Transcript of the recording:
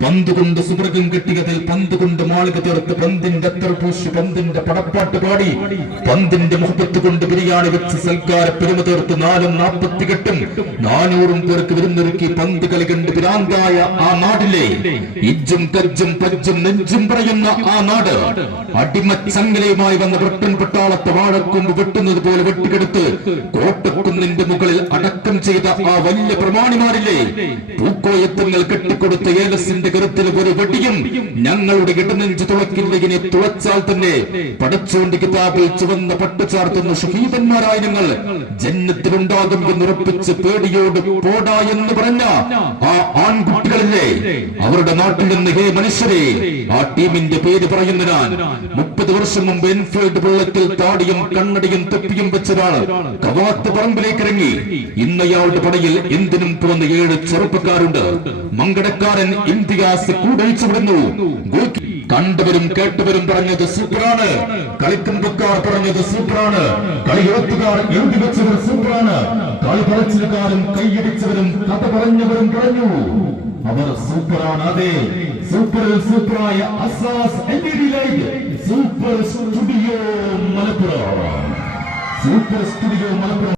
പന്ത് കൊണ്ട് സുമൃഗം കെട്ടിയതിൽ പന്ത് കൊണ്ട് മാളിക തീർത്ത് പന്തിന്റെ അത്ര പൂശി പന്തിന്റെ പടപ്പാട്ട് പാടി. പന്തിന്റെ മുഹബത്ത് കൊണ്ട് ബിരിയാണി വെച്ച് സൽക്കാര പെരുമ തീർത്ത് നാലും നാൽപ്പത്തി കെട്ടും നാനൂറും പേർക്ക് വിരുന്നൊരുക്കി പന്ത് കളി കണ്ട് ഭ്രാന്തായ ആ നാടിലെ ഇജ്ജും കജ്ജും പജ്ജും നെഞ്ചും പറയുന്ന ആ നാട്. അടിമച്ചങ്ങലയുമായി വന്ന ബ്രിട്ടൻ പട്ടാളത്തെ വാഴക്കൊമ്പ് വെട്ടുന്നത് പോലെ വെട്ടിക്കെടുത്ത് കോട്ടക്കുന്നിന്റെ മുകളിൽ അടക്കം ചെയ്ത ആ വലിയ പ്രമാണിമാരില്ലേ? പൂക്കോയത്തങ്ങൾ കെട്ടിക്കൊടുത്ത ഏലസിന്റെ കരുത്തിൽ ഒരു വെടിയും ഞങ്ങളുടെ ഇടനെഞ്ച് തുളക്കില്ലതിനെ തുളച്ചാൽ തന്നെ പടച്ചോണ്ട് കിതാബിൽ ചുവന്ന പട്ടുചാർത്തുന്ന ഷഹീദന്മാരായ ഞങ്ങൾ എന്ന് എന്നുറപ്പിച്ച് പേടിയോട് പോടാ എന്ന് പറഞ്ഞ ആ ആൺകുട്ടികളില്ലേ അവരുടെ നാട്ടിൽ നിന്ന് ഹേ മനുഷ്യരെ ആ ടീമിന്റെ പേര് പറയുന്ന ഞാൻ മുപ്പത് വർഷം മുമ്പ് എൻഫീൽഡ് ബുള്ളറ്റിൽ താടിയും കണ്ണടിയും തൊപ്പിയും വെച്ചൊരാൾ കവാത്ത് പറമ്പിലേക്ക് ഇറങ്ങി ഇന്ന് അയാളുടെ പടയിൽ എന്തിനും പുറന്ന് ഏഴ് ചെറുപ്പക്കാരുണ്ട്. മങ്കടക്കാരൻ ഇംതിയാസ് കൂടഴിച്ചു വിടുന്നു. കണ്ടവരും കേട്ടവരും പറഞ്ഞത് സൂപ്പറാണ്. കളിക്കുമ്പക്കാർ പറഞ്ഞത് സൂപ്പറാണ്. കളിയോത്തുകാർ എഴുതി വെച്ചവർ സൂപ്പറാണ്. കളി പറച്ചിലുകാരും കൈയടിച്ചവരും കഥ പറഞ്ഞവരും പറഞ്ഞു. അവർ സൂപ്പറാണ് അതെ. സൂപ്പറിൽ സൂപ്പറായ Asas light. Super studio Malappuram. Super studio Malappuram.